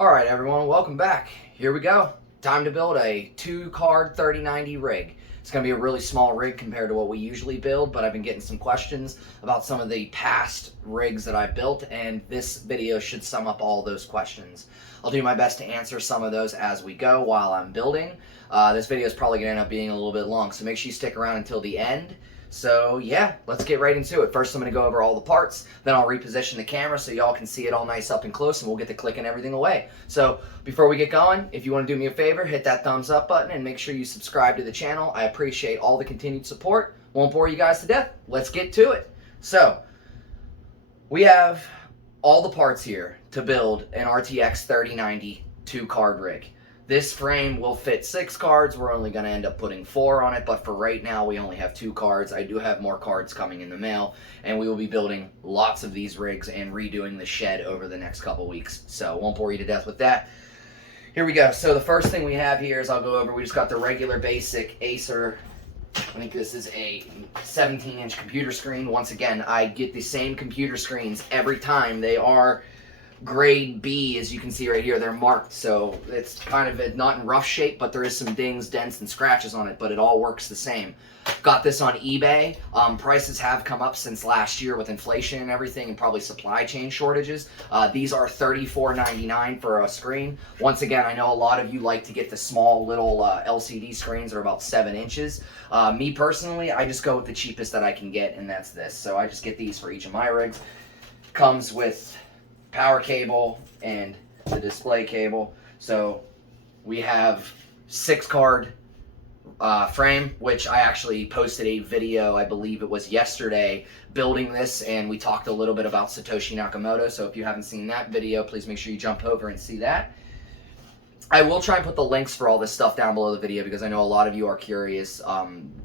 Alright everyone, welcome back. Here we go. Time to build a 2-card 3090 rig. It's going to be a really small rig compared to what we usually build, but I've been getting some questions about some of the past rigs that I've built, and this video should sum up all those questions. I'll do my best to answer some of those as we go while I'm building. This video is probably going to end up being a little bit long, so make sure you stick around until the end. So yeah, let's get right into it. First I'm going to go over all the parts, then I'll reposition the camera so y'all can see it all nice up and close, and we'll get to clicking everything away. So before we get going, if you want to do me a favor, hit that thumbs up button and make sure you subscribe to the channel. I appreciate all the continued support. Won't bore you guys to death. Let's get to it. So we have all the parts here to build an RTX 3090 2-card rig. This frame will fit 6 cards. We're only going to end up putting 4 on it, but for right now we only have 2 cards. I do have more cards coming in the mail, and we will be building lots of these rigs and redoing the shed over the next couple weeks. So won't bore you to death with that. Here we go. So the first thing we have here is I'll go over, we just got the regular basic Acer. I think this is a 17-inch computer screen. Once again, I get the same computer screens every time. They are grade B, as you can see right here. They're marked, so it's kind of not in rough shape, but there is some dings, dents, and scratches on it, but it all works the same. Got this on eBay. Prices have come up since last year with inflation and everything, and probably supply chain shortages. These are $34.99 for a screen. Once again, I know a lot of you like to get the small little LCD screens that are about 7 inches. Me personally, I just go with the cheapest that I can get, and that's this. So I just get these for each of my rigs. Comes with power cable and the display cable. So we have 6-card frame, which I actually posted a video, I believe it was yesterday, building this, and we talked a little bit about Satoshi Nakamoto. So if you haven't seen that video, please make sure you jump over and see that. I will try and put the links for all this stuff down below the video because I know a lot of you are curious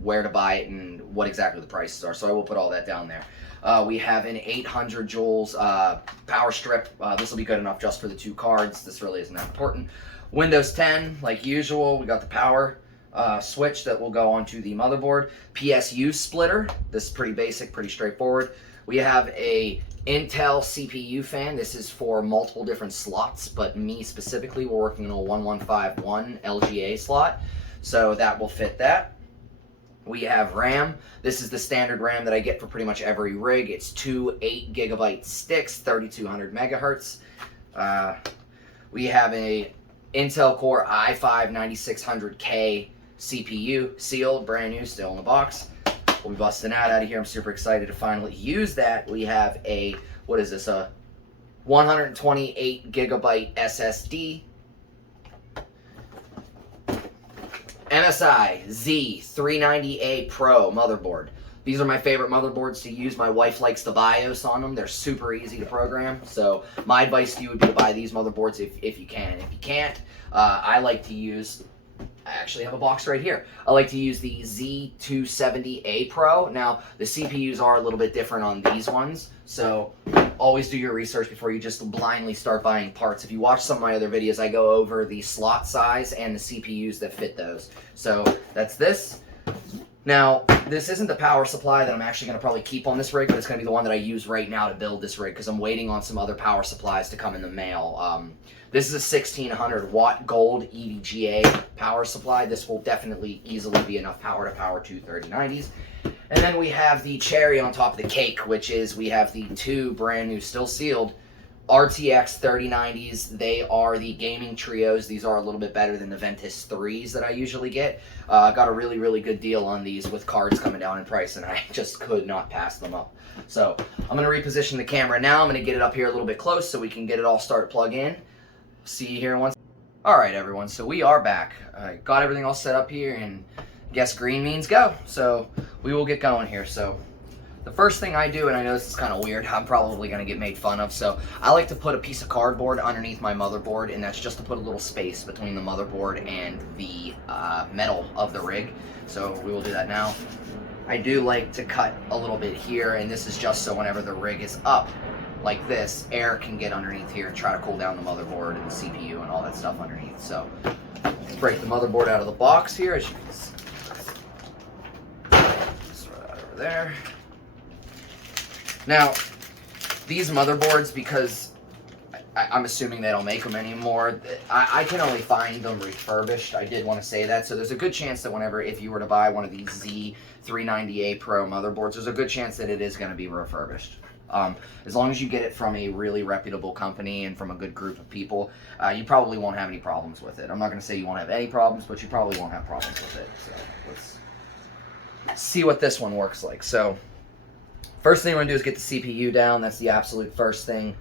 where to buy it and what exactly the prices are, so I will put all that down there. We have an 800 joules power strip. This will be good enough just for the 2 cards. This really isn't that important. Windows 10, like usual. We got the power switch that will go onto the motherboard. PSU splitter. This is pretty basic, pretty straightforward. We have a Intel CPU fan. This is for multiple different slots, but me specifically, we're working on a 1151 LGA slot, so that will fit that. We have RAM. This is the standard RAM that I get for pretty much every rig. It's 2 8GB sticks, 3200 megahertz. We have a Intel Core i5-9600K CPU, sealed, brand new, still in the box. We'll be busting that out of here. I'm super excited to finally use that. We have a, what is this, a 128GB SSD. MSI Z390A Pro motherboard. These are my favorite motherboards to use. My wife likes the BIOS on them. They're super easy to program. So my advice to you would be to buy these motherboards if you can. If you can't, I like to use, I actually have a box right here. I like to use the Z270A Pro. Now, the CPUs are a little bit different on these ones, so always do your research before you just blindly start buying parts. If you watch some of my other videos, I go over the slot size and the CPUs that fit those. So that's this. Now, this isn't the power supply that I'm actually going to probably keep on this rig, but it's going to be the one that I use right now to build this rig because I'm waiting on some other power supplies to come in the mail. This is a 1600 watt gold EVGA power supply. This will definitely easily be enough power to power 2 3090s. And then we have the cherry on top of the cake, which is we have the 2 brand new, still sealed, RTX 3090s. They are the gaming trios. These are a little bit better than the Ventus 3s that I usually get. Got a really, really good deal on these with cards coming down in price, and I just could not pass them up. So I'm going to reposition the camera now. I'm going to get it up here a little bit close so we can get it all started to plug in. See you here in one second. Alright everyone, so we are back. I got everything all set up here, and guess green means go. So we will get going here. So the first thing I do, and I know this is kind of weird, I'm probably going to get made fun of, so I like to put a piece of cardboard underneath my motherboard, and that's just to put a little space between the motherboard and the metal of the rig. So we will do that now. I do like to cut a little bit here, and this is just so whenever the rig is up like this, air can get underneath here and try to cool down the motherboard and the CPU and all that stuff underneath. So let's break the motherboard out of the box here, as you can see. Just throw that over there. Now, these motherboards, because I'm assuming they don't make them anymore. I can only find them refurbished. I did want to say that. So there's a good chance that if you were to buy one of these Z390A Pro motherboards, there's a good chance that it is going to be refurbished. As long as you get it from a really reputable company and from a good group of people, you probably won't have any problems with it. I'm not going to say you won't have any problems, but you probably won't have problems with it. So let's see what this one works like. So first thing we're going to do is get the CPU down. That's the absolute first thing.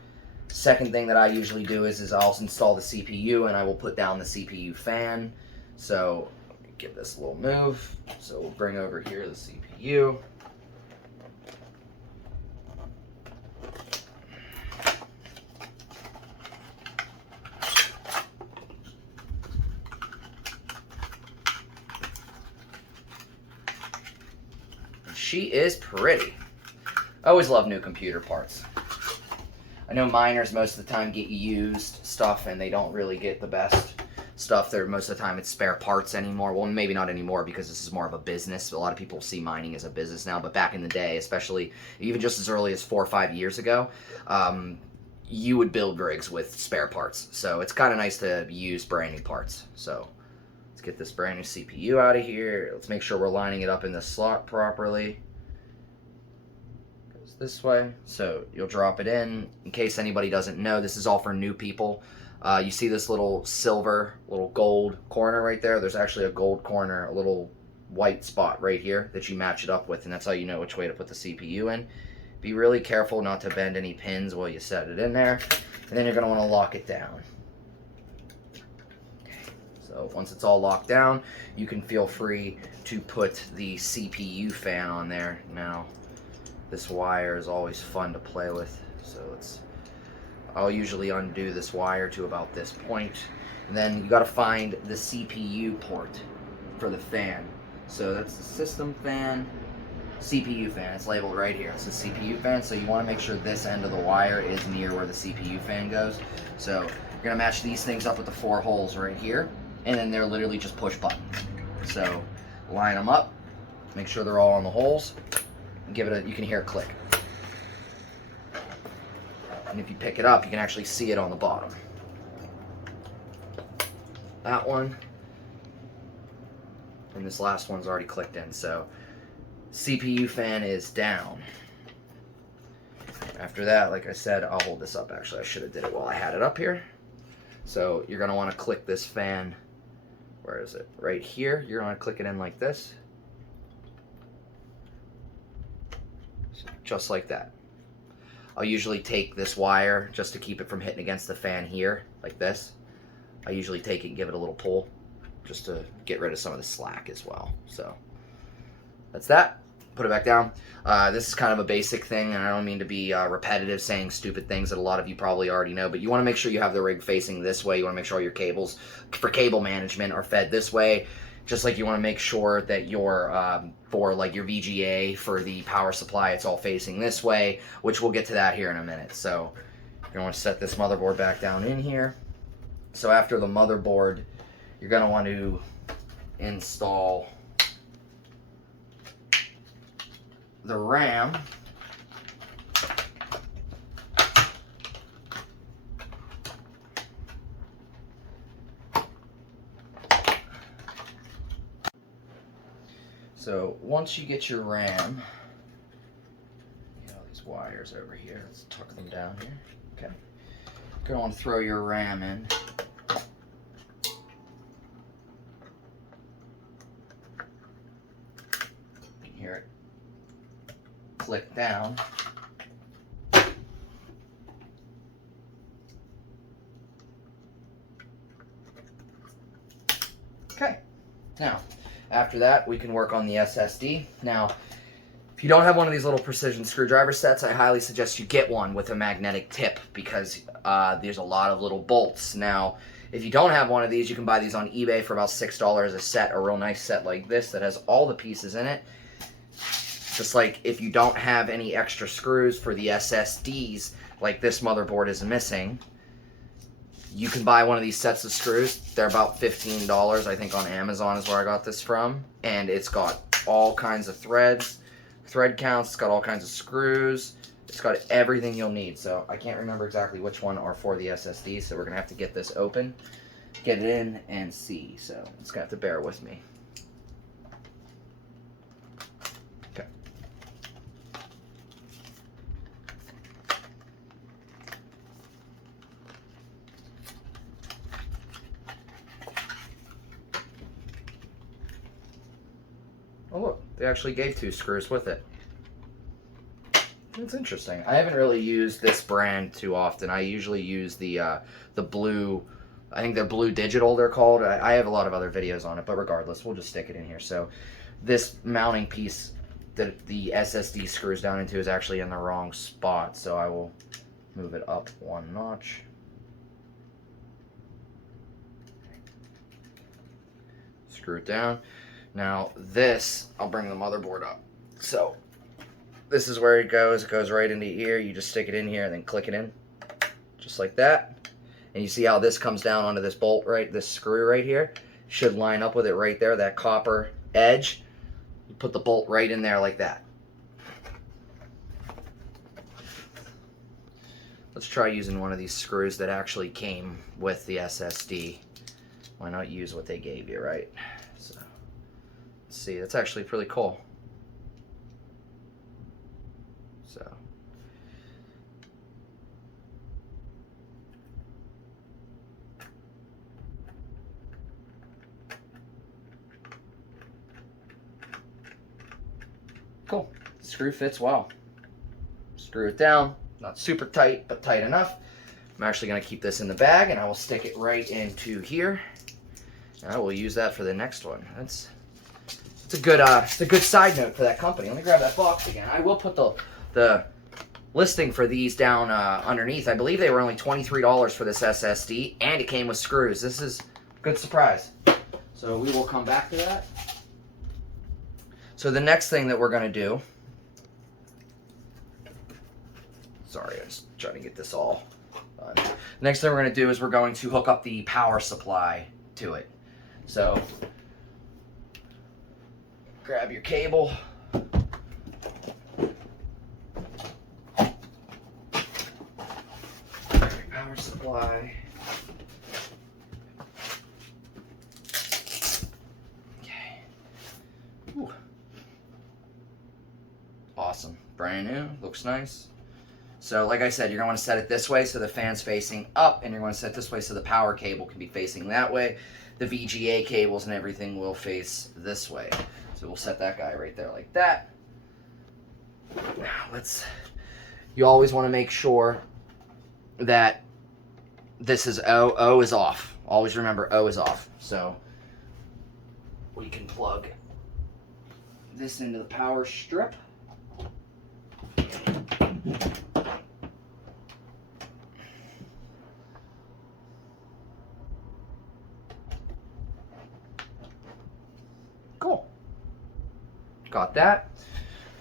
Second thing that I usually do is I'll install the CPU and I will put down the CPU fan. So give this a little move. So we'll bring over here the CPU. She is pretty. I always love new computer parts. I know miners most of the time get used stuff and they don't really get the best stuff. Most of the time it's spare parts anymore. Well, maybe not anymore because this is more of a business. A lot of people see mining as a business now, but back in the day, especially even just as early as 4 or 5 years ago, you would build rigs with spare parts. So it's kind of nice to use brand new parts. So let's get this brand new CPU out of here. Let's make sure we're lining it up in the slot properly. Goes this way. So you'll drop it in. In case anybody doesn't know, this is all for new people. You see this little silver, little gold corner right there? There's actually a gold corner, a little white spot right here that you match it up with, and that's how you know which way to put the CPU in. Be really careful not to bend any pins while you set it in there, and then you're going to want to lock it down. So once it's all locked down, you can feel free to put the CPU fan on there. Now, this wire is always fun to play with, so I'll usually undo this wire to about this point. And then you got to find the CPU port for the fan. So that's the system fan, CPU fan. It's labeled right here. It's the CPU fan, so you want to make sure this end of the wire is near where the CPU fan goes. So you're going to match these things up with the 4 holes right here, and then they're literally just push button. So line them up, make sure they're all on the holes, and give it you can hear it click. And if you pick it up, you can actually see it on the bottom. That one. And this last one's already clicked in. So CPU fan is down. After that, like I said, I'll hold this up. Actually, I should have did it while I had it up here. So you're going to want to click this fan. Where is it? Right here. You're going to click it in like this. So just like that. I'll usually take this wire just to keep it from hitting against the fan here, like this. I usually take it and give it a little pull just to get rid of some of the slack as well. So that's that. Put it back down. This is kind of a basic thing, and I don't mean to be repetitive saying stupid things that a lot of you probably already know, but you want to make sure you have the rig facing this way. You want to make sure all your cables for cable management are fed this way. Just like you want to make sure that your, for like your VGA for the power supply, it's all facing this way, which we'll get to that here in a minute. So you're going to want to set this motherboard back down in here. So after the motherboard, you're going to want to install the RAM. So once you get your RAM, you know, these wires over here, let's tuck them down here. Okay. You're going to want to throw your RAM in. You can hear it click down. Okay. Now, after that, we can work on the SSD. Now, if you don't have one of these little precision screwdriver sets, I highly suggest you get one with a magnetic tip because there's a lot of little bolts. Now, if you don't have one of these, you can buy these on eBay for about $6 a set, a real nice set like this that has all the pieces in it. Just like if you don't have any extra screws for the SSDs, like this motherboard is missing, you can buy one of these sets of screws. They're about $15, I think on Amazon is where I got this from. And it's got all kinds of threads, thread counts, it's got all kinds of screws. It's got everything you'll need. So I can't remember exactly which one are for the SSD, so we're gonna have to get this open, get it in, and see. So it's gonna have to bear with me. Okay. Oh look, they actually gave 2 screws with it. That's interesting. I haven't really used this brand too often. I usually use the blue, I think they're Blue Digital they're called. I have a lot of other videos on it, but regardless, we'll just stick it in here. So this mounting piece that the SSD screws down into is actually in the wrong spot, so I will move it up 1 notch. Screw it down. Now this, I'll bring the motherboard up. So this is where it goes right into here. You just stick it in here and then click it in, just like that. And you see how this comes down onto this bolt, right? This screw right here should line up with it right there, that copper edge. You put the bolt right in there like that. Let's try using one of these screws that actually came with the SSD. Why not use what they gave you, right? So, let's see, that's actually pretty cool. So, cool. The screw fits well. Screw it down. Not super tight, but tight enough. I'm actually going to keep this in the bag, and I will stick it right into here. And I will use that for the next one. It's a good side note for that company. Let me grab that box again. I will put the listing for these down underneath. I believe they were only $23 for this SSD, and it came with screws. This is a good surprise. So we will come back to that. So the next thing that we're going to do, sorry, I was trying to get this all done. Next thing we're going to do is we're going to hook up the power supply to it. So grab your cable. Power supply. Okay. Ooh. Awesome. Brand new. Looks nice. So like I said, you're going to want to set it this way so the fan's facing up, and you're going to set it this way so the power cable can be facing that way. The VGA cables and everything will face this way. So we'll set that guy right there like that. Now you always want to make sure that this is O is off. Always remember O is off. So we can plug this into the power strip. Cool. Got that.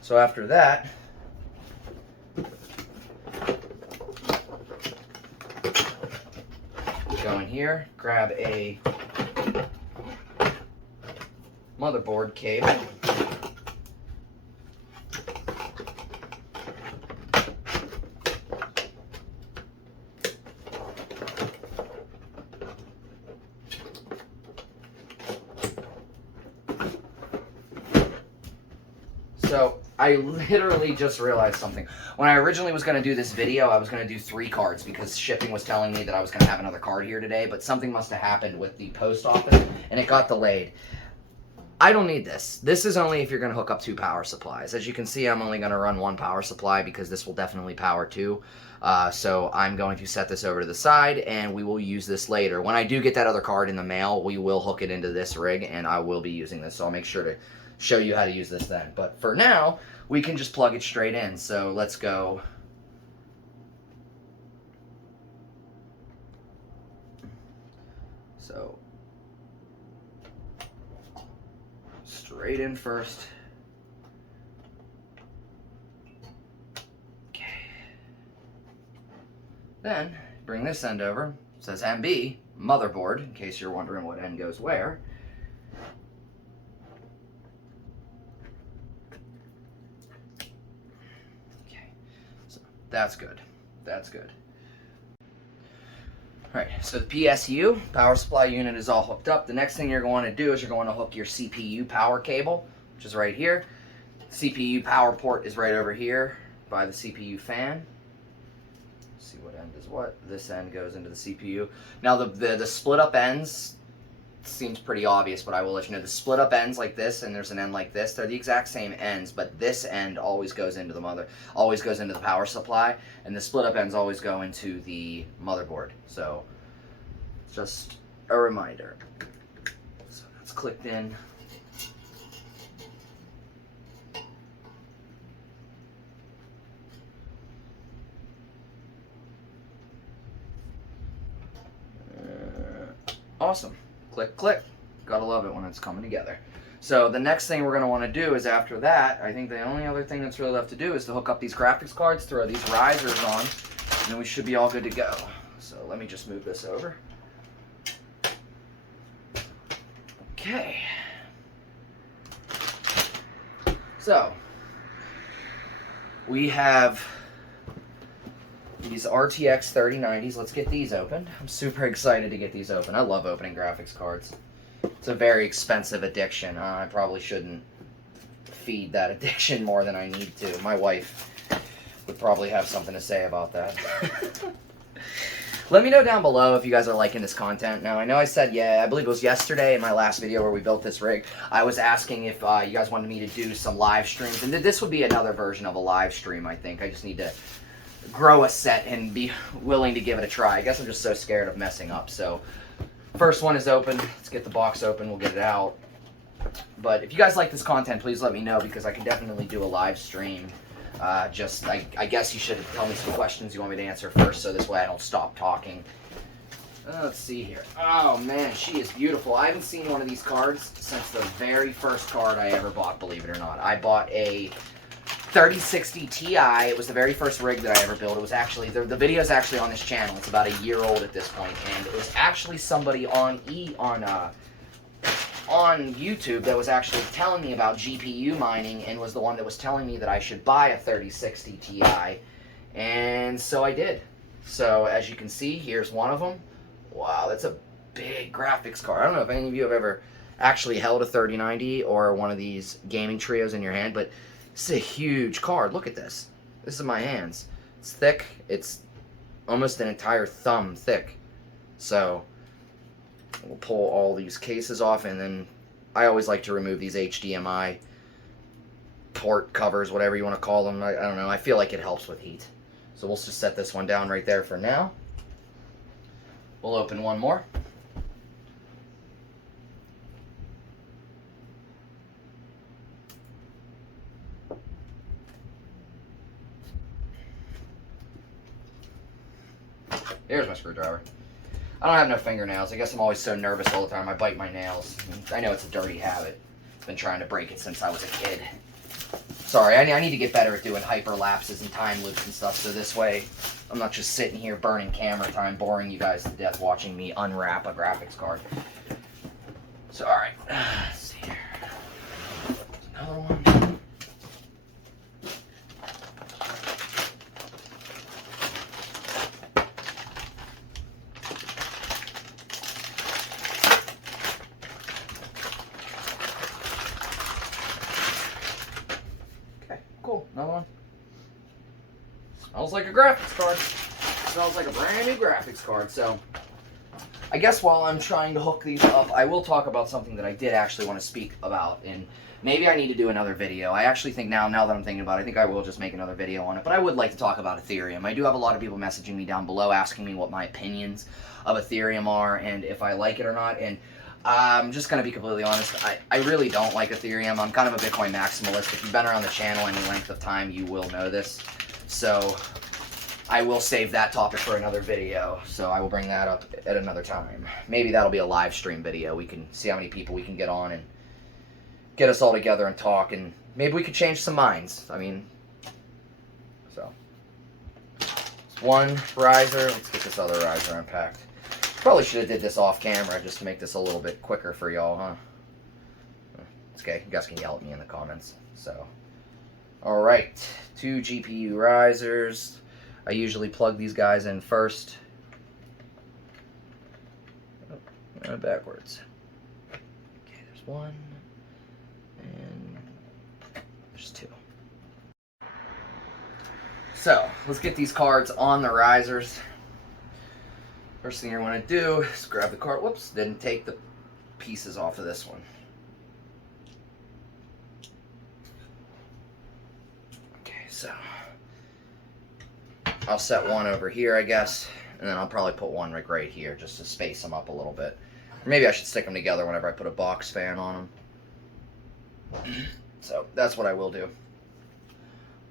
So after that, go in here, grab a motherboard cable. So I literally just realized something. When I originally was going to do this video, I was going to do 3 cards because shipping was telling me that I was going to have another card here today, but something must have happened with the post office and it got delayed. I don't need this. This is only if you're going to hook up 2 power supplies. As you can see, I'm only going to run 1 power supply because this will definitely power 2. So I'm going to set this over to the side and we will use this later. When I do get that other card in the mail, we will hook it into this rig and I will be using this. So I'll make sure to show you how to use this then. But for now, we can just plug it straight in. So let's go. So straight in first. Okay. Then bring this end over. It says MB, motherboard, in case you're wondering what end goes where. Okay. So That's good. That's good. Alright, so the PSU, power supply unit, is all hooked up. The next thing you're going to do is you're going to hook your CPU power cable, which is right here. CPU power port is right over here by the CPU fan. Let's see what end is what. This end goes into the CPU. Now the split up ends seems pretty obvious, but I will let you know the split up ends like this, and there's an end like this. They're the exact same ends, but this end always goes into the power supply, and the split up ends always go into the motherboard. So just a reminder. So that's clicked in. Awesome. Click, click. Gotta love it when it's coming together. So the next thing we're going to want to do is, after that, I think the only other thing that's really left to do is to hook up these graphics cards, throw these risers on, and then we should be all good to go. So let me just move this over. Okay. So we have these RTX 3090s. Let's get these opened. I'm super excited to get these open. I love opening graphics cards. It's a very expensive addiction. I probably shouldn't feed that addiction more than I need to. My wife would probably have something to say about that. Let me know down below if you guys are liking this content. Now, I know I said, I believe it was yesterday in my last video where we built this rig, I was asking if you guys wanted me to do some live streams. And this would be another version of a live stream, I think. I just need to grow a set and be willing to give it a try. I guess I'm just so scared of messing up. So first one is open. Let's get the box open. We'll get it out. But if you guys like this content, please let me know, because I can definitely do a live stream. I guess you should tell me some questions you want me to answer first, so this way I don't stop talking. Let's see here. Oh man, she is beautiful. I haven't seen one of these cards since the very first card I ever bought, believe it or not. I bought a 3060 Ti. It was the very first rig that I ever built. It was actually, the video is actually on this channel. It's about a year old at this point, and it was actually somebody on YouTube that was actually telling me about GPU mining, and was the one that was telling me that I should buy a 3060 Ti, and so I did. So as you can see, here's one of them. Wow, that's a big graphics card. I don't know if any of you have ever actually held a 3090 or one of these gaming trios in your hand, but this is a huge card. Look at this. This is in my hands. It's thick. It's almost an entire thumb thick. So we'll pull all these cases off, and then I always like to remove these HDMI port covers, whatever you want to call them. I don't know. I feel like it helps with heat. So we'll just set this one down right there for now. We'll open one more. Here's my screwdriver. I don't have no fingernails. I guess I'm always so nervous all the time. I bite my nails. I know it's a dirty habit. I've been trying to break it since I was a kid. Sorry, I need to get better at doing hyperlapses and time loops and stuff, so this way I'm not just sitting here burning camera time, boring you guys to death watching me unwrap a graphics card. So, alright. Let's see here. Another one. Cool, another one. Smells like a graphics card. Smells like a brand new graphics card. So, I guess while I'm trying to hook these up, I will talk about something that I did actually want to speak about, and maybe I need to do another video. I actually think now that I'm thinking about it, I think I will just make another video on it, but I would like to talk about Ethereum. I do have a lot of people messaging me down below asking me what my opinions of Ethereum are and if I like it or not, and I'm just going to be completely honest, I really don't like Ethereum. I'm kind of a Bitcoin maximalist. If you've been around the channel any length of time, you will know this. So I will save that topic for another video. So I will bring that up at another time. Maybe that'll be a live stream video. We can see how many people we can get on and get us all together and talk. And maybe we could change some minds. I mean, so. One riser. Let's get this other riser unpacked. Probably should have did this off camera just to make this a little bit quicker for y'all, huh? It's okay. You guys can yell at me in the comments. So, all right, 2 GPU risers. I usually plug these guys in first. Oh, backwards. Okay, there's one, and there's two. So, let's get these cards on the risers. First thing you want to do is grab the card. Whoops, didn't take the pieces off of this one. Okay, so I'll set one over here, I guess, and then I'll probably put one like right here just to space them up a little bit. Or maybe I should stick them together whenever I put a box fan on them. So that's what I will do.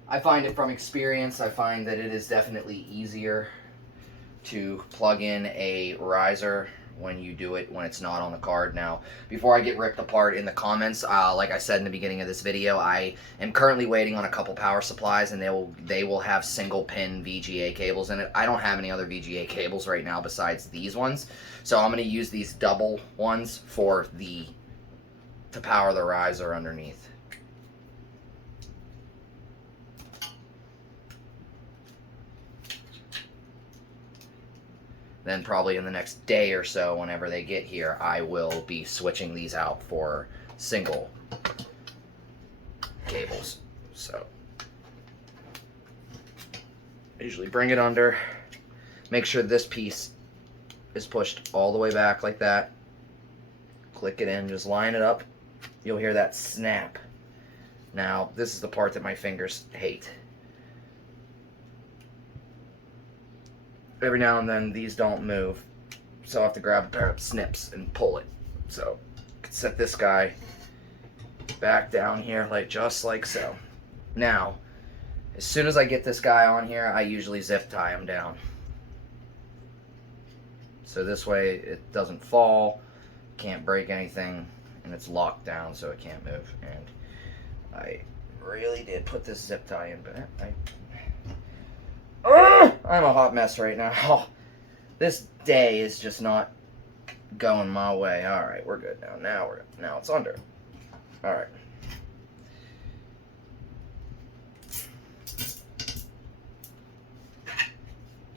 I find it from experience, I find that it is definitely easier to plug in a riser when you do it when it's not on the card. Now, before I get ripped apart in the comments, like I said in the beginning of this video, I am currently waiting on a couple power supplies, and they will have single pin VGA cables in it. I don't have any other VGA cables right now besides these ones, so I'm going to use these double ones to power the riser underneath. Then probably in the next day or so, whenever they get here, I will be switching these out for single cables. So I usually bring it under, make sure this piece is pushed all the way back like that. Click it in, just line it up. You'll hear that snap. Now, this is the part that my fingers hate. Every now and then these don't move, so I have to grab a pair of snips and pull it. So I can set this guy back down here just like so. Now, as soon as I get this guy on here, I usually zip tie him down. So this way it doesn't fall, can't break anything, and it's locked down so it can't move. And I really did put this zip tie in, but I'm a hot mess right now. This day is just not going my way. All right, we're good now. Now it's under. All right.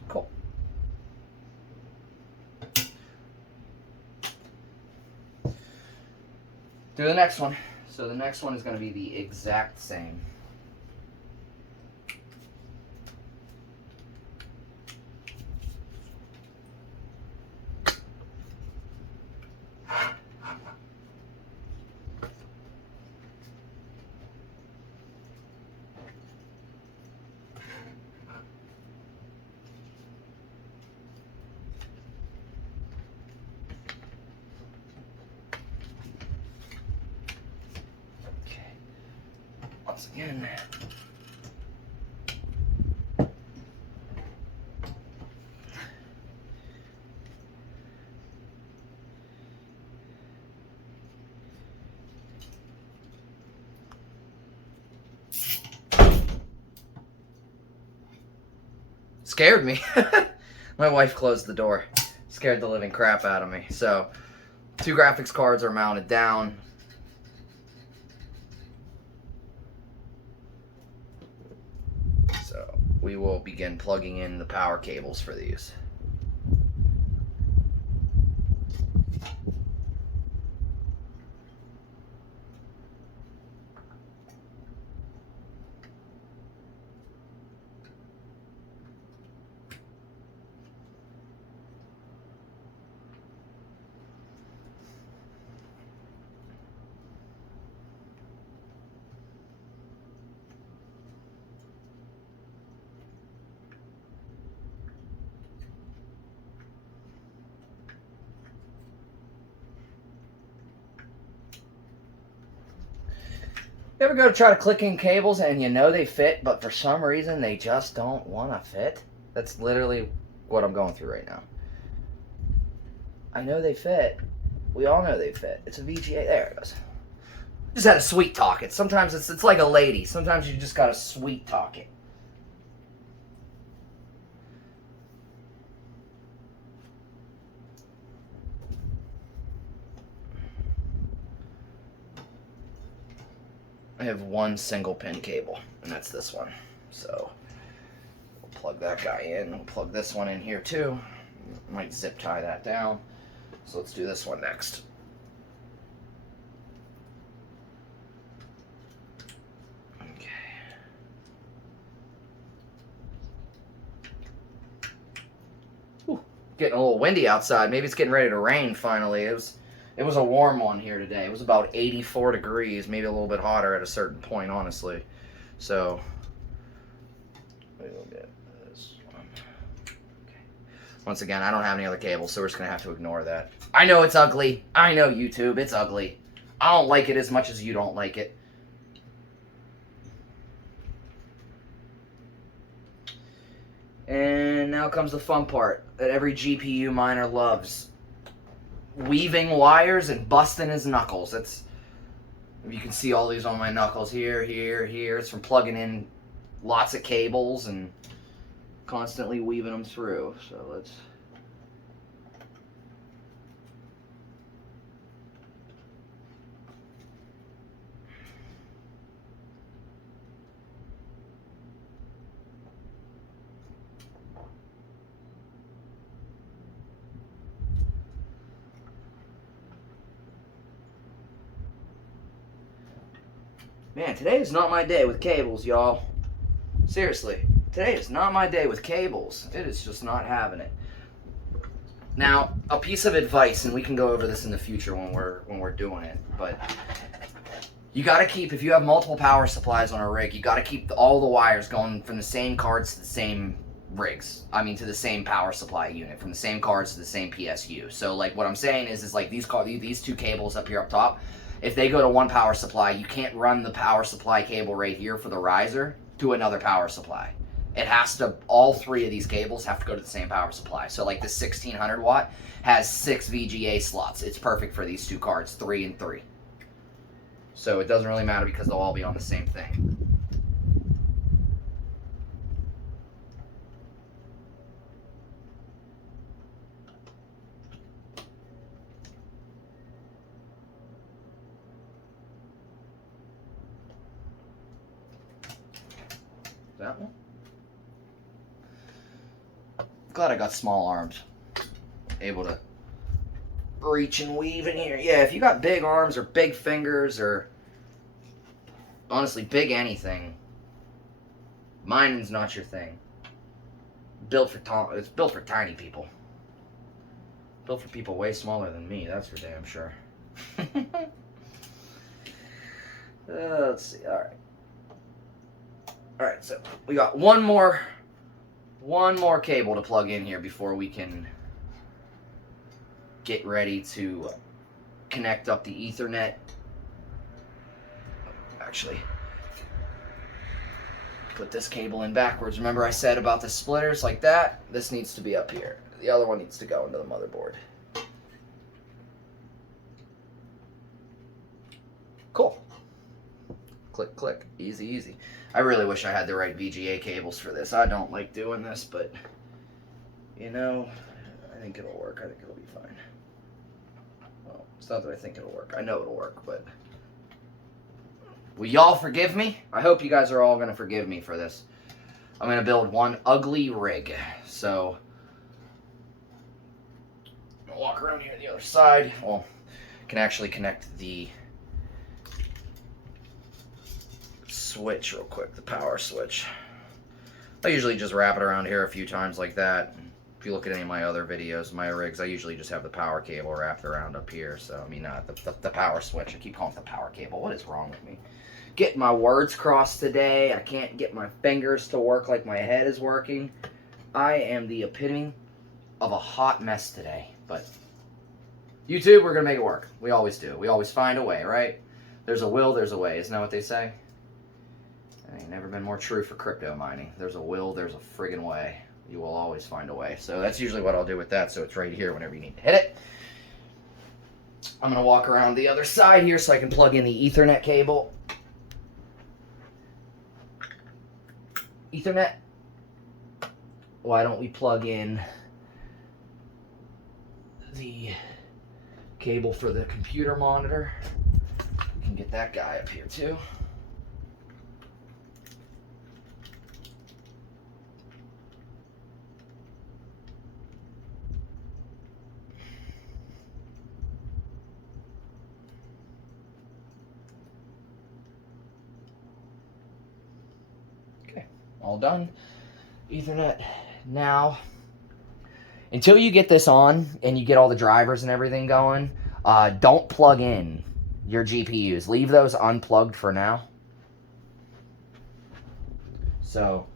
Cool. Do the next one. So the next one is going to be the exact same. Once again, scared me. My wife closed the door, scared the living crap out of me. So 2 graphics cards are mounted down. So we will begin plugging in the power cables for these. You ever go to try to click in cables and you know they fit, but for some reason they just don't want to fit? That's literally what I'm going through right now. I know they fit. We all know they fit. It's a VGA. There it goes. Just had to sweet talk it. Sometimes it's like a lady. Sometimes you just gotta sweet talk it. I have one single pin cable, and that's this one. So we'll plug that guy in. We'll plug this one in here too. Might zip tie that down. So let's do this one next. Okay. Whew. Getting a little windy outside. Maybe it's getting ready to rain finally. It was a warm one here today. It was about 84 degrees, maybe a little bit hotter at a certain point, honestly. So, we'll get this one. Okay. Once again, I don't have any other cables, so we're just going to have to ignore that. I know it's ugly. I know, YouTube, it's ugly. I don't like it as much as you don't like it. And now comes the fun part that every GPU miner loves. Weaving wires and busting his knuckles. That's, you can see all these on my knuckles here, here, here. It's from plugging in lots of cables and constantly weaving them through. So let's... Man, today is not my day with cables, y'all. Seriously, today is not my day with cables. It is just not having it. Now, a piece of advice, and we can go over this in the future when we're doing it, but you got to keep, if you have multiple power supplies on a rig, you got to keep all the wires going from the same cards to the same rigs. I mean, to the same power supply unit, from the same cards to the same PSU. So, like, what I'm saying is like these two cables up here up top. If they go to one power supply, you can't run the power supply cable right here for the riser to another power supply. It has to, all three of these cables have to go to the same power supply. So like this 1600 watt has 6 VGA slots. It's perfect for these two cards, 3 and 3. So it doesn't really matter because they'll all be on the same thing. That one? Glad I got small arms. Able to reach and weave in here. Yeah, if you got big arms or big fingers or honestly big anything, mining's not your thing. It's built for tiny people. Built for people way smaller than me, that's for damn sure. Let's see, alright. Alright, so we got one more cable to plug in here before we can get ready to connect up the Ethernet. Actually, put this cable in backwards. Remember I said about the splitters like that? This needs to be up here. The other one needs to go into the motherboard. Cool. Click, click. Easy, easy. I really wish I had the right VGA cables for this. I don't like doing this, but, you know, I think it'll work. I think it'll be fine. Well, it's not that I think it'll work. I know it'll work, but... will y'all forgive me? I hope you guys are all going to forgive me for this. I'm going to build one ugly rig. So, I'll walk around here to the other side. Well, I can actually connect the switch real quick, the power switch. I usually just wrap it around here a few times like that. If you look at any of my other videos, my rigs, I usually just have the power cable wrapped around up here. So, I mean, not the power switch. I keep calling it the power cable. What is wrong with me? Getting my words crossed today. I can't get my fingers to work like my head is working. I am the epitome of a hot mess today. But YouTube, we're going to make it work. We always do. We always find a way, right? There's a will, there's a way. Isn't that what they say? Ain't never been more true for crypto mining. There's a will, there's a friggin' way. You will always find a way. So that's usually what I'll do with that. So it's right here whenever you need to hit it. I'm going to walk around the other side here so I can plug in the Ethernet cable. Ethernet. Why don't we plug in the cable for the computer monitor? We can get that guy up here too. all done. Ethernet. Now, until you get this on and you get all the drivers and everything going, don't plug in your GPUs. Leave those unplugged for now. So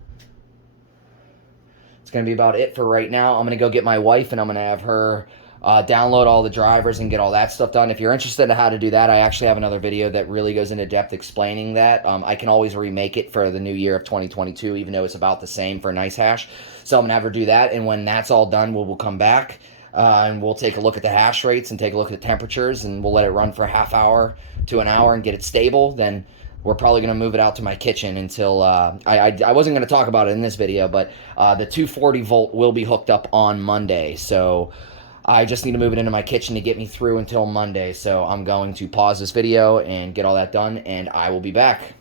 it's going to be about it for right now. I'm going to go get my wife and I'm going to have her download all the drivers and get all that stuff done. If you're interested in how to do that, I actually have another video that really goes into depth explaining that. I can always remake it for the new year of 2022, even though it's about the same for nicehash. So I'm going to have her do that, and when that's all done, we'll come back and we'll take a look at the hash rates and take a look at the temperatures, and we'll let it run for a half hour to an hour and get it stable. Then we're probably going to move it out to my kitchen until, I wasn't going to talk about it in this video, but the 240 volt will be hooked up on Monday. So I just need to move it into my kitchen to get me through until Monday. So I'm going to pause this video and get all that done, and I will be back.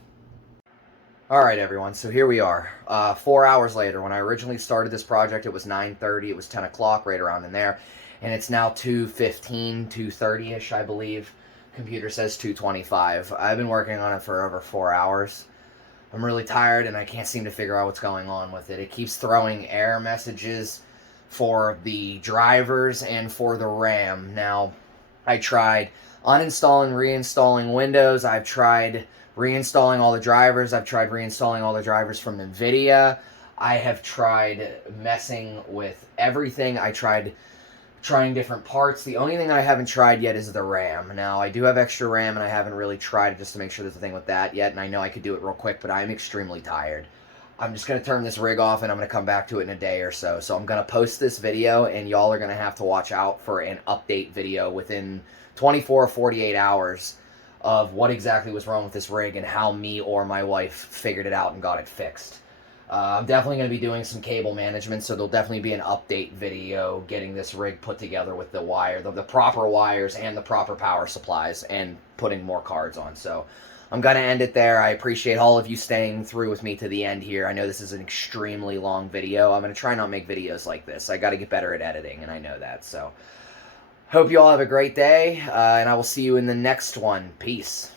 All right, everyone, so here we are, 4 hours later. When I originally started this project, it was 9:30, it was 10 o'clock, right around in there, and it's now 2:15, 2:30-ish, I believe. Computer says 2:25. I've been working on it for over 4 hours. I'm really tired, and I can't seem to figure out what's going on with it. It keeps throwing error messages for the drivers and for the RAM. Now, I tried uninstalling, reinstalling Windows. I've tried reinstalling all the drivers. I've tried reinstalling all the drivers from NVIDIA. I have tried messing with everything. I tried trying different parts. The only thing I haven't tried yet is the RAM. Now, I do have extra RAM, and I haven't really tried it just to make sure there's a thing with that yet, and I know I could do it real quick, but I'm extremely tired. I'm just going to turn this rig off, and I'm going to come back to it in a day or so. So I'm going to post this video, and y'all are going to have to watch out for an update video within 24 or 48 hours of what exactly was wrong with this rig and how me or my wife figured it out and got it fixed. I'm definitely going to be doing some cable management, so there'll definitely be an update video getting this rig put together with the wire, the proper wires and the proper power supplies, and putting more cards on. So I'm going to end it there. I appreciate all of you staying through with me to the end here. I know this is an extremely long video. I'm going to try not make videos like this. I got to get better at editing, and I know that. So hope you all have a great day, and I will see you in the next one. Peace.